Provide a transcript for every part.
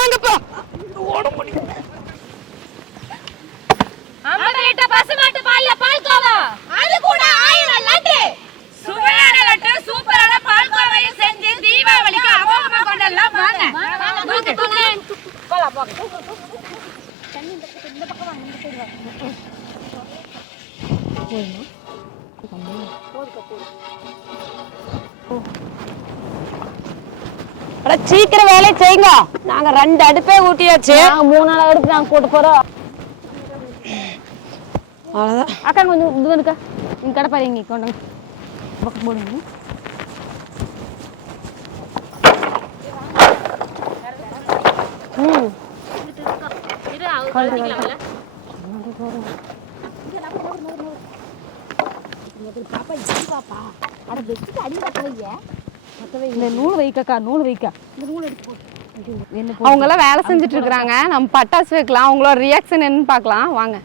வாங்கப்பா. ஓட முடியும். 50 லிட்டர் பசுமாட்டு பால்ல பால்கோவா, அது கூட 1000 லட்டு. சுவையான லட்டு, சூப்பரான பால்கோவையை செஞ்சு தீபாவளிக்கு அமோகமா கொண்டெல்லாம் வாங்க. போலாம் போங்க. தண்ணி இந்த பக்கம் வாங்க, இந்த சைடு வாங்க. சீக்கிரம் வேலையை செய்யுங்க. நாங்க 2 அடுப்பே ஊட்டியாச்சு. 3 அடுப்பு நாங்க கூட்டு போறோம். அவ்வளவுதான். அக்கா கொஞ்சம் இது வந்துக்கா, நீங்க கடை பாருங்க கொண்டாங்க பக்கம் போடுங்க. நூல் வைக்கா, நூல் வைக்கா. அவங்க எல்லாம் வேலை செஞ்சுட்டு இருக்காங்க. நம்ம பட்டாசு வைக்கலாம். அவங்களோட ரியாக்ஷன் என்னன்னு பார்க்கலாம் வாங்க.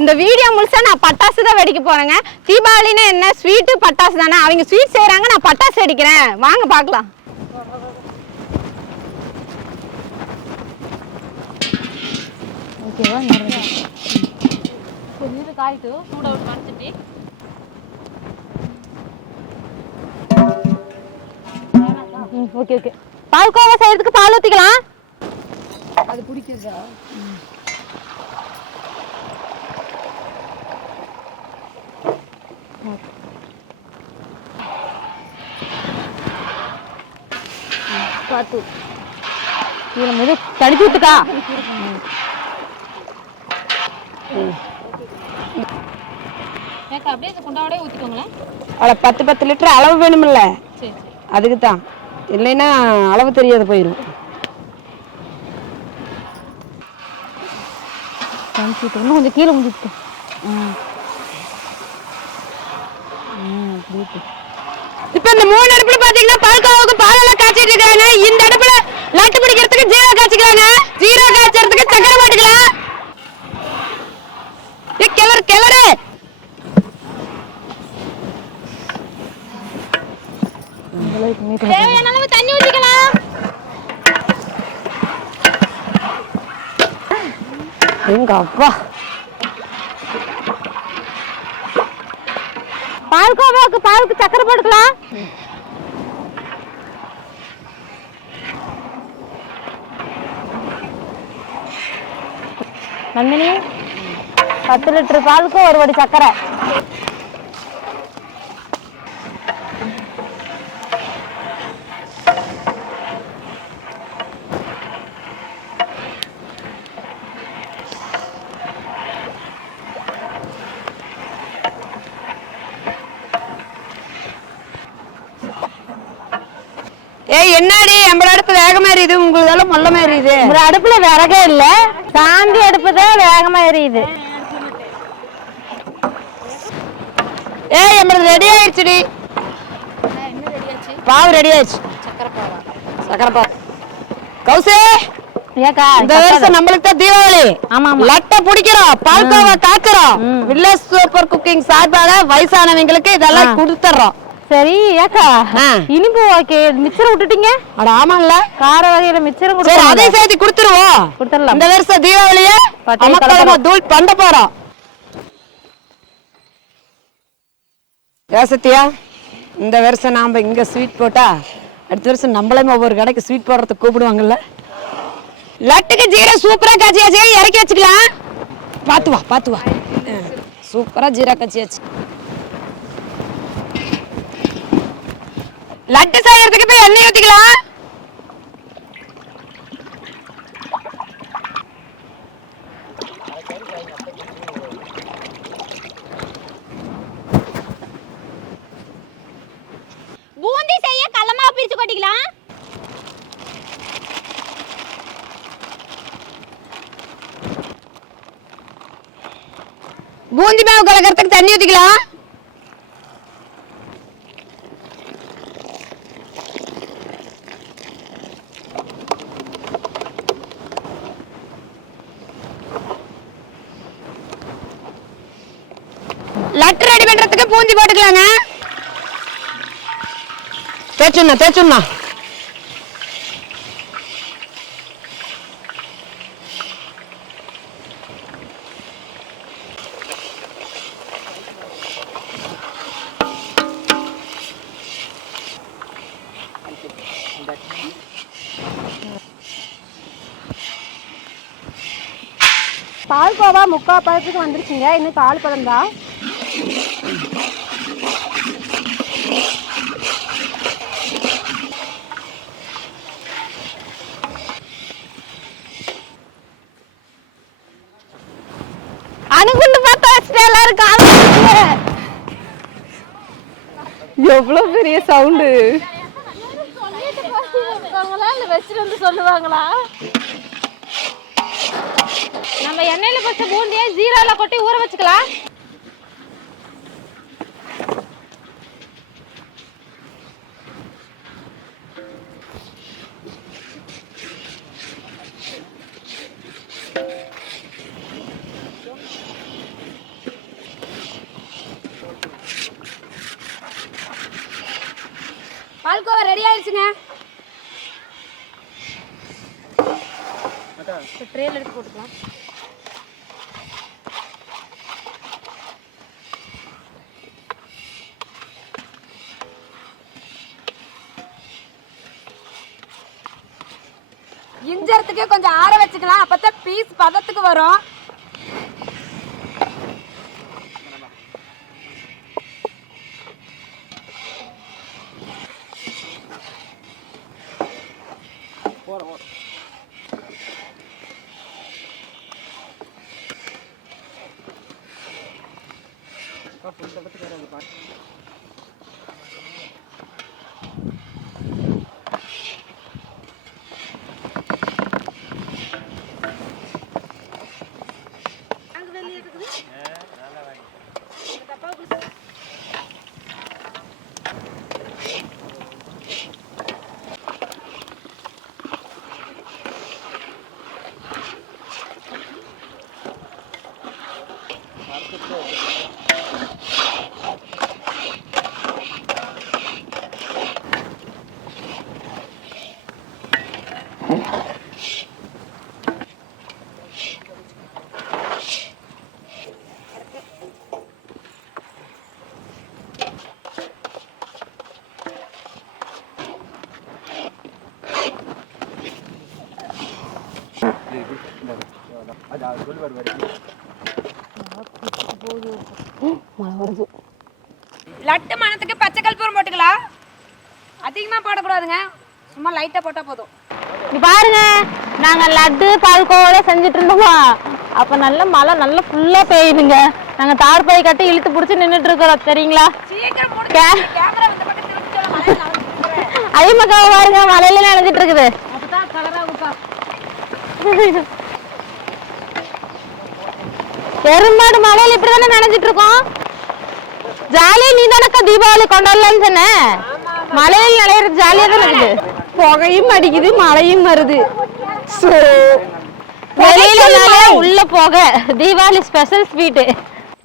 இந்த வீடியோ முழுசா நான் பட்டாசு தான் வெடிக்க போறேங்க. தீபாவளினா என்ன, ஸ்வீட்டு பட்டாசு தானே. அவங்க ஸ்வீட் செய்யறாங்க, நான் பட்டாசு வெடிக்கிறேன். வாங்க பார்க்கலாம். ஓகேவா? கொஞ்சம் காயிட்டு சூட விட்டு காய்ச்சிட்டு ஓகே ஓகே. பால்கோவா செய்யறதுக்கு பால் ஊத்திக்கலாம். அது பிடிக்கிறதா? பார்த்து இதில் மீது தடுத்து விட்டுக்கா. அப்படியே இந்த குண்டாவோட ஊற்றிக்கோங்களேன். அவ்வளோ 10 லிட்டர் அளவு வேணுமில்ல, சரி அதுக்கு தான். இல்லைன்னா அளவு தெரியாது போயிடும். கொஞ்சம் கீழே முடிச்சு. இப்ப இந்த 3 அடுப்புல பாத்தீங்கன்னா பால்கோவாவுக்கு பாலெல்லாம் காய்ச்சிட்டு இருக்காங்க. இந்த அடுப்புல லட்டு பிடிக்கிறதுக்கு ஜீரா காய்ச்சிக்கிறாங்க. ஜீரா காய்ச்சறதுக்கு சக்கரை போட்டுக்கலாம். கிளறு கிளறு. தேவையான அளவு தண்ணி ஊற்றிக்கலாம். எங்க அப்பா, பாலுக்கு சக்கரை போட்டுக்கலாம். நந்தினி 10 லிட்டர் பாலுக்கு 1 வடி சக்கரை. ஏய் என்னடி நம்ம அடுப்பு வேகமா எரியுது, உங்களுக்கு மொல்ல மாதிரி இது. ஒரு அடுப்புல விறகே இல்ல, சாந்தி அடுப்பு தான் வேகமா எரியுது. ஏய் நம்மளது ரெடி ஆயிடுச்சுடி. பாவு ரெடி ஆயிடுச்சு. சக்கரை பாவு. கௌசி ஏக்கா இந்த வருஷம் நம்மளுக்கு தான் தீபாவளி. ஆமா லட்டை பிடிக்கிறோம், பால்கோவா காய்ச்சறோம். வில்லேஜ் சூப்பர் குக்கிங் சார்பாக வயசானவங்களுக்கு இதெல்லாம் கொடுத்துறோம். சரி ஏக்கா, இனிப்பு மிச்சர் விட்டுட்டீங்க. அட ஆமால்ல, கார வகையில மிச்சர் கொடுத்து அதே சேர்த்து கொடுத்துருவோம். கொடுத்துடலாம். இந்த வருஷம் தீபாவளியே தூள் பண்ண போறோம். யோசத்தியா, இந்த வருஷம் நாம இங்க ஸ்வீட் போட்டா அடுத்த வருஷம் நம்மளையும் ஒவ்வொரு கடைக்கு ஸ்வீட் போடுறதுக்கு கூப்பிடுவாங்கல்ல. லட்டுக்கு ஜீரா சூப்பரா காய்ச்சியாச்சு, இறக்கி வச்சுக்கலாம். பாத்து வா சூப்பரா ஜீரா காய்ச்சியாச்சு. லட்டு செய்யறதுக்கு போய் எண்ணெய் ஊத்திக்கலாம். பூந்தி செய்ய கடலமாவு பிரிச்சு கொட்டிக்கலாம். பூந்தி மாவு கலக்கிறதுக்கு தண்ணி ஊத்திக்கலாம். லட்டு ரெடி பண்றதுக்கு பூந்தி போட்டுக்கலாங்க. தேய்ச்சுண்ணா பால்கோவா 3/4 பதத்துக்கு வந்துருச்சுங்க. இன்னும் 1/4 பதம் தான். அணுகுண்டு பார்த்தா எல்லாரும் கால எவ்வளவு பெரிய சவுண்டு. வச்சுட்டு வந்து சொல்லுவாங்களா? நம்ம எண்ணெயில பச்சை பூண்டியை ஜீரால கொட்டி ஊற வச்சுக்கலாம். பால்கோவா ரெடி ஆயிடுச்சுங்க. ட்ரேல எடுத்து போட்டுக்கலாம். இஞ்சறதுக்கு கொஞ்சம் ஆற வச்சுக்கலாம். அப்பதான் பீஸ் பதத்துக்கு வரும். லட்டு மணத்துக்கு பச்சை கற்பூரம் போட்டுக்கலாம். அதிகமா போடக்கூடாதுங்க, சும்மா லைட்டா போட்டா போதும். இங்க பாருங்க, நாங்க லட்டு பால்கோவால செஞ்சுட்டு இருந்தோமா, அப்ப நல்ல மழை நல்லா ஃபுல்லா பெய்யுதுங்க. நாங்க தார்பாய் கட்டி இழுத்து பிடிச்சி நின்றுட்டு இருக்கிறோம் தெரியுங்களா? சீக்கிரம் கேமரா இந்த பக்கம் திருப்பி சொல்ல மழையில ஐயமக்காவை பாருங்க மழையில நனைஞ்சிட்டு இருக்குது. அப்பதான் கலரா ஊக்கா. எருமாடு மழையில இப்படிதானே நனைஞ்சிட்டு இருக்கோம். ஜாலியா நீ தானக்கா தீபாவளி கொண்டாடலாம்னு சொன்ன. மழையில் நனையிறது ஜாலியா தான் இருக்குது. புகையும் அடிக்குது, மழையும் வருது. வெளியில உள்ள போக தீபாவளி ஸ்பெஷல் ஸ்வீட்.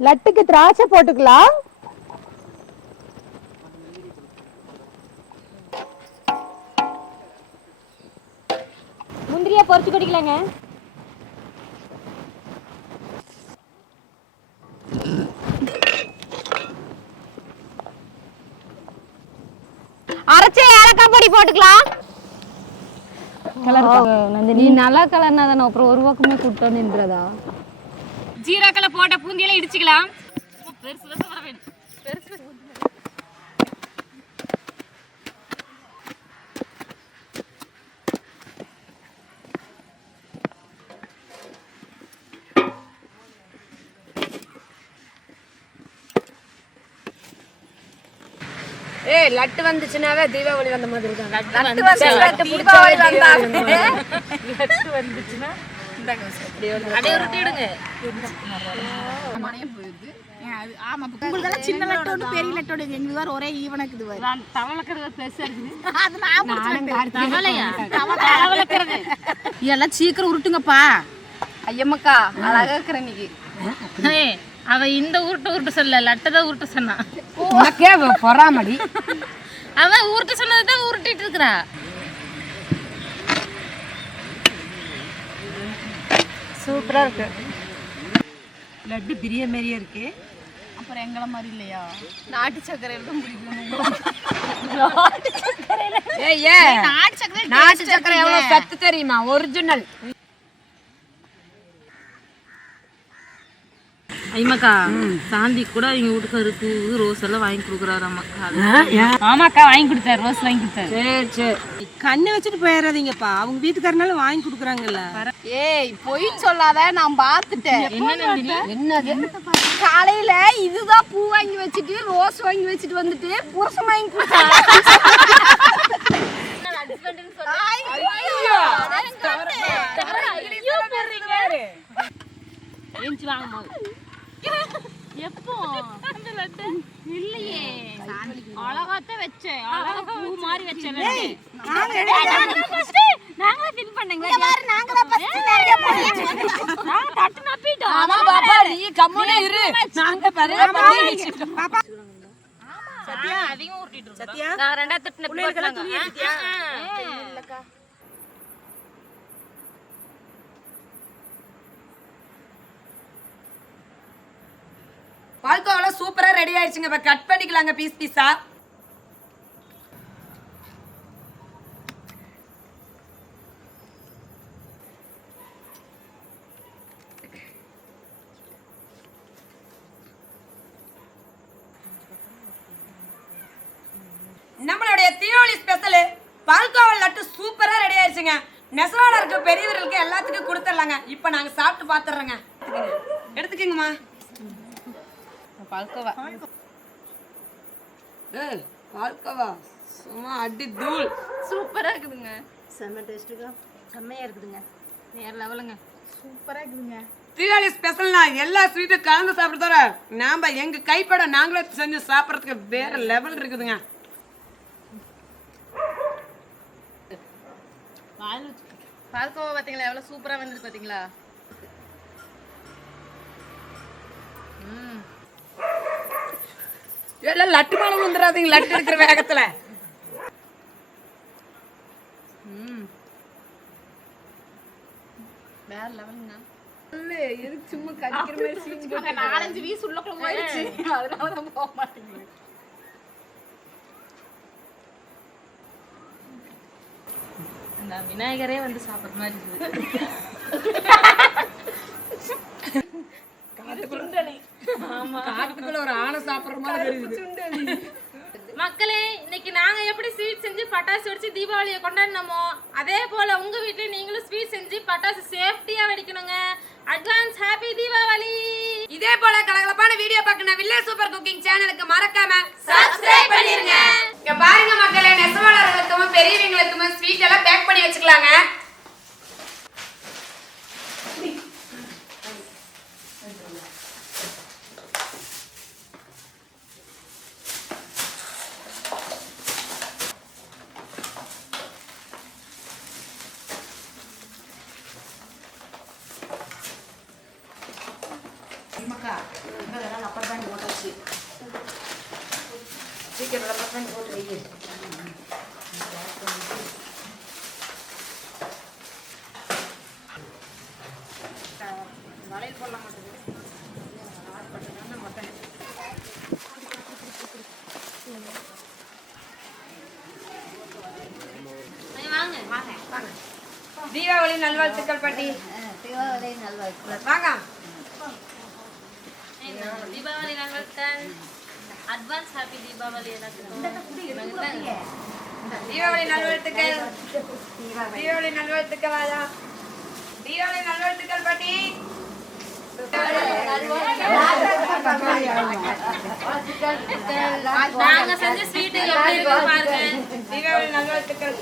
லட்டுக்கு திராட்சை போட்டுக்கலாம். முந்திரியா பொரிச்சு கொட்டிக்கலாங்க. அரைச்ச ஏலக்காய் பொடி போட்டுக்கலாம். நீ நல்லா கலர்னா தானே அப்புறம் ஒரு பக்கமே கூட்ட நின்றதா? ஜீராக்களை போட்ட பூந்தியில இடிச்சுக்கலாம். பெருசு பெருசு வர வேணும். பெருசு ஏய் லட்டு வந்துச்சுனாவே தீபாவளி வந்த மாதிரி தான். லட்டு தீபாவளி வந்தா லட்டு வந்துச்சுனா இந்தாங்க அப்படியே உருட்டிடுங்க. மனைய போயிடுது. ஆமா உங்களுக்கு சின்ன லட்டோட பெரிய லட்டோட எங்களுக்கு வேற ஒரே ஈவனுக்கு இது நான் தவளக்கிறது பெருசா இருக்குது. அது நான் புடிச்சேன். தவளையா? தவளக்கிறது. இதெல்லாம் சீக்கிரம் உருட்டுங்கப்பா. ஐயம்மக்கா அழகா இருக்கற நீங்க. அவ இந்த உருட்டு சொல்ல லட்டதான் உருட்டு சொன்னா. உனக்கே பொறாமடி. அவன் உருட்டு சொன்னதான் உருட்டிட்டு இருக்கிறா. சூப்பரா இருக்கு. லட்டு பிரியாணி மாதிரியே இருக்கு. அப்புறம் எங்களை மாதிரி இல்லையா? நாட்டு சக்கரையில தான் பிடிக்கும். நாட்டு சக்கரை எவ்வளவு சத்து தெரியுமா? ஒரிஜினல். ஐமாக்கா சாந்தி கூட அவங்க வீட்டுக்கு ரோஸ் எல்லாம் வாங்கி கொடுக்குறாராமா. ஆமாக்கா வாங்கி கொடுத்தாரு, ரோஸ் வாங்கி கொடுத்தாரு. சரி சரி. கண்ணை வச்சுட்டு போயிடாதீங்கப்பா, அவங்க வீட்டுக்காரனால வாங்கி கொடுக்குறாங்கல்ல. ஏய் பொய் சொல்லாத, நான் பார்த்துட்டேன். என்னது? காலையில இதுதான் பூ வாங்கி வச்சுட்டு ரோஸ் வாங்கி வச்சுட்டு வந்துட்டு புருஷன் வாங்கி கொடுத்தாரு. எப்போ இல்லையே அழகாத்த வச்சேன், அழகா பூ மாதிரி வச்சேன். நாங்களே தின் பண்ணீங்க. ஆமா பாப்பா, நீ கம்முனே இரு. நாங்க பரவ பண்ணி வச்சிட்டோம். சத்யா அதிகம் ஊட்டிட்டு இருக்கோம். சத்யா நான் ரெண்டா தட்டுன போட்டாங்க. இல்லக்கா பால்கோவா சூப்பரா ரெடி ஆயிடுச்சுங்க. இப்ப கட் பண்ணிக்கலாங்க பீஸ் பீஸா. நம்மளுடைய தீபாவளி ஸ்பெஷல் பால்கோவா லட்டு சூப்பரா ரெடி ஆயிடுச்சுங்க. நெசவாளர் இருக்க பெரியவர்களுக்கு எல்லாத்துக்கும் கொடுத்துடலாங்க. இப்ப நாங்க சாப்பிட்டு பாத்துறோங்க. எடுத்துக்கங்கம்மா. பால்கோவா பால்கோவா சும்மா அடி தூள். சூப்பரா இருக்குதுங்க. செம்ம டேஸ்ட்டுக்கா, செம்மையா இருக்குதுங்க. வேற லெவலுங்க. சூப்பரா இருக்குதுங்க. தீபாவளி ஸ்பெஷல்னா எல்லா ஸ்வீட்டும் கலந்து சாப்பிட்றதோட நாம எங்க கைப்பட நாங்களே செஞ்சு சாப்பிட்றதுக்கு வேற லெவல் இருக்குதுங்க. பால்கோவா பாத்தீங்களா எவ்வளவு சூப்பரா வந்திருக்கு பாத்தீங்களா? எல்லாம் லட்டு மேல வந்துடாதீங்க, லட்டு இருக்கிற வேகத்துல. வேற லெவலுங்க. எதுக்கு சும்மா கடிக்கிற மாதிரி சீன் போட்டு 4-5 வீஸ் உள்ளக்குள்ள போயிடுச்சு. அதனால தான் போக மாட்டேங்குது. அந்த விநாயகரே வந்து சாப்பிட்ற மாதிரி இருக்குது. காட்டுக்குள்ள ஒரு ஆளை சாப்பிடுற மாதிரி இருக்குது. மக்களே, இன்னைக்கு நாங்க எப்படி ஸ்வீட் செஞ்சு பட்டாசு வெடிச்சு தீபாவளியை கொண்டாடினோமோ அதே போல உங்க வீட்டுல நீங்களும் ஸ்வீட் செஞ்சு பட்டாசு சேஃப்டியா வெடிக்கணுங்க. Advance happy Deepavali. இதே போல கலகலப்பான வீடியோ பார்க்கணும் வில்லேஜ் சூப்பர் குக்கிங் சேனலுக்கு மறக்காம சப்ஸ்கிரைப் பண்ணிருங்க. இங்க பாருங்க மக்களே, நெசவாளர்களுக்கும் பெரியவங்களுக்கும் ஸ்வீட் எல்லாம் பேக் பண்ணி வச்சுக்கலாங்க. சீக்கிரம் ரப்பர் பேண்ட் போட்டு வைங்க. வளையல் போடலாம் மாட்டேங்குது. தீபாவளி நல்வாழ்த்துக்கள் பாட்டி. தீபாவளி நல்வாழ்த்துக்கள். வாங்க. தீபாவளி நல்வாழ்த்துக்கள். அட்வான்ஸ் ஹாப்பி தீபாவளி எல்லாத்துக்கும். தீபாவளி நல்வாழ்த்துக்கள். தீபாவளி நல்வாழ்த்துக்கள். ஆயா தீபாவளி நல்வாழ்த்துக்கள் பாட்டி. நாங்க செஞ்ச ஸ்வீட் எப்படி இருக்கு பாருங்க. தீபாவளி நல்வாழ்த்துக்கள்.